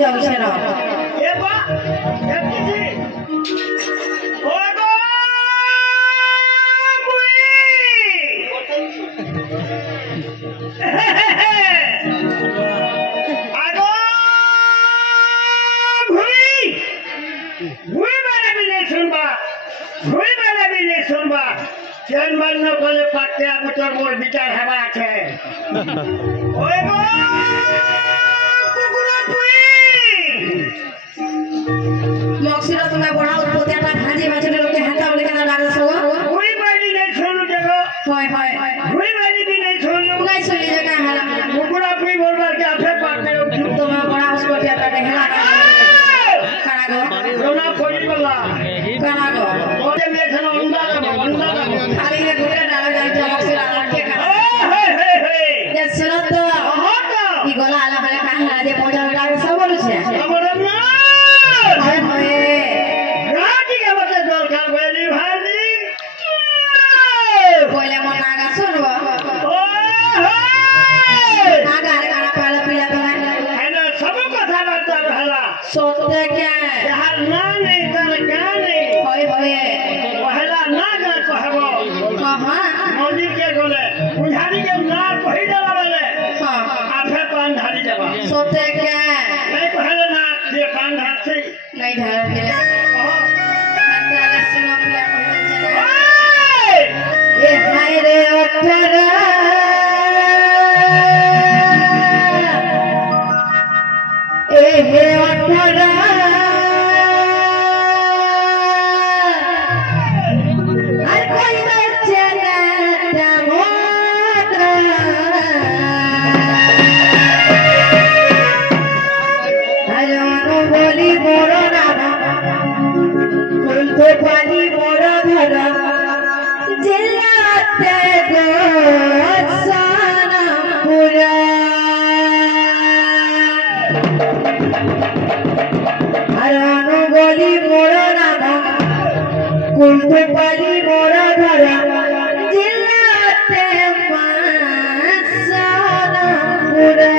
जाऊ छे ना ए बा एती जी ओ गो बुई आगो बुई बुई मेरे भी नहीं सुनबा चैन मारने को ले पाते अब तो मोर विचार हवा है ओए गो कुकुरा बुई मक्सिरा तुम्हें बड़ा उत्पोते आता भाजी बचने लोग के हाथा बोले कहना लाग सो बुई मेरी नहीं सुनो जगह होय होय बुई मेरी भी नहीं सुनो नहीं सुनी जगह हारा कुकुरा बुई बोलवा के आफे पाते हो तुम्हें बड़ा उत्पोते आता देखला काना गो दोना कोई बोला काना गो ओरे में छनो अंडा खाली ने घुरे डाला जाए तो मक्सिरा लाके का हे ये सुनो तो होता ई गोला आला हले काना दे पहुंचा लाग सब बोलू छे हमर ना होय होय राजी के बते दरकार भइली भाली पहिले मन नागा सुनबो ओए नागा रे काना पहला पिला तो हैना सब कथा बात रहला सोते क्या जहां ना नहीं तर का नहीं होय होय पहला ना गा कहबो हां मौली के गोले उधारी के ना कहि देला वाले हां आफे पान धारी देबा सोते क्या नहीं पहले ना ये पान धारसी नहीं धर मिले अंतरा सुनो पिया ओए ये हाय रे अठरा ए हे अठरा हर कोई बच्चे ना मोरा हजानो बोली मोरा नाम कुल तो पानी मोरा धरा जिल्लाते गोसाना पूरा हजानो बोली मोरा नाम कुल तो पानी मोरा धरा जिल्लाते गोसाना पूरा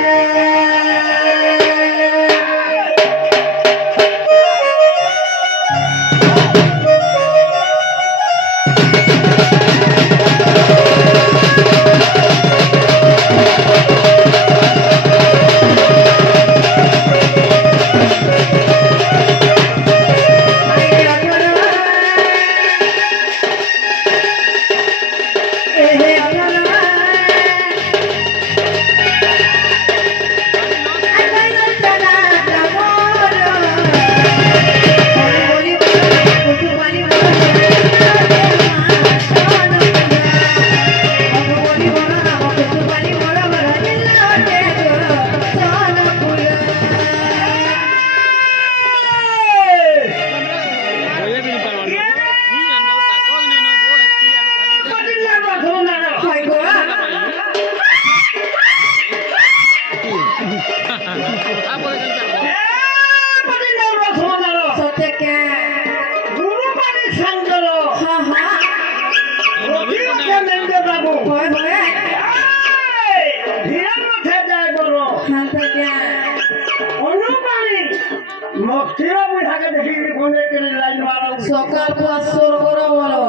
मक्सिरा बुढ़ा के देखी घूमे के लाइन मारा सकाल को असर करो बोलो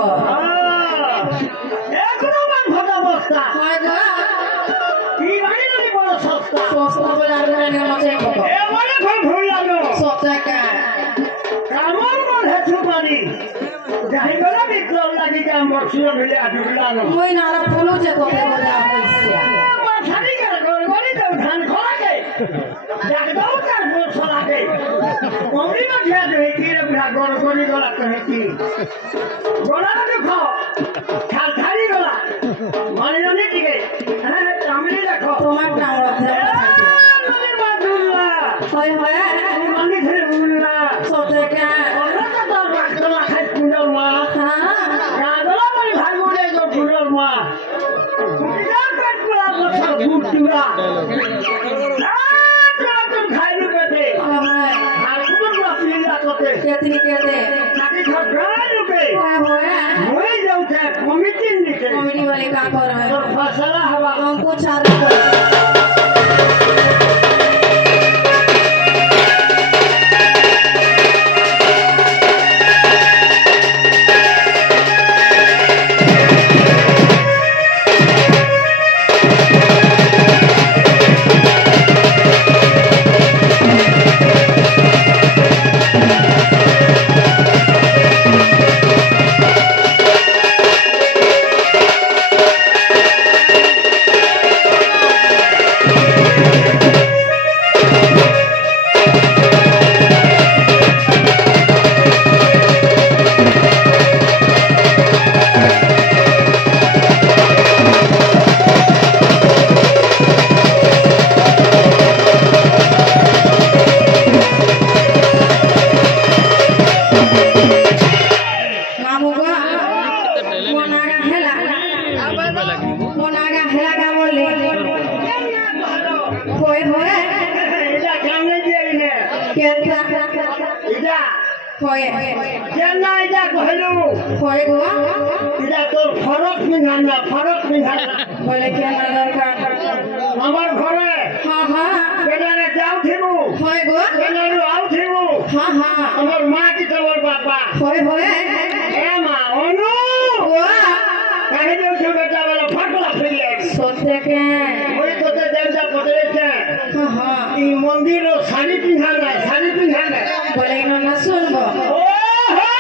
एक नंबर भगा बस्ता हाय गो ई बारी नहीं बोलो सस्ता सस्ता बोला रे ने मचे को ए बोले कोई भूल लागो सोचा का कामर बोल है छुपानी जाहि बोला बिकल लागी का मक्सिरा भेले आजुला नो मोई नारा फूलो जे को दे बोला पैसा माथारी कर गोरी दे धान खोला के जागदाऊ कर बोल सला के कोमरी में ध्यान दे की रे बुढ़ा गोरी गोला कहे की गोला ना देखो खाल थारी गोला माने नहीं दिखे हैं कामली रखो তোমার নাম রাখে माने मादुल्ला হয় হয় माने थे बुल्ला सोचे का ओला का तो रखला खाई कुंडल मा हां गागला माने भागो दे जो कुंडल मा कुंडल पेट पूरा बसा गुटुरा तुम खाई लो बेटे হয় हाकुर रसीला कोते केतनी केते खाती खगड़ा रुपए হয় হয় होई जाऊ थे कमिटी निके कॉमेडी वाले का कर रहे तो फसला हवा हमको छात्र হয় কেনা এটা কহিলু হয় গো এটা তোর ফরক পিন্ধান না ফরক পিন্ধান না বলে কেন দরকার আমার ঘরে হ্যাঁ হ্যাঁ কেনারে যাও থিবু হয় গো কেনারে আউ থিবু হ্যাঁ হ্যাঁ আমার মা কি তোমার বাবা হয় হয় এ মা অনু ও কাহে দেউ তো বেটা বলা ফাটলা ফিরে সত্যি কে ওই তোতে দেবতা পড়েছে হ্যাঁ হ্যাঁ এই মন্দির ও শাড়ি পিন্ধান না শাড়ি পিন্ধান না বলে না শুনবো ও হে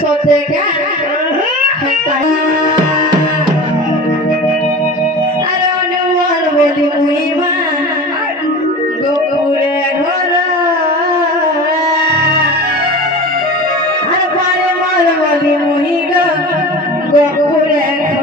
সত্যি কে আর অনুমান বলি মুইমা গোপুরে ঘর আর পারে মার বলি মুই গো গোপুরে ঘর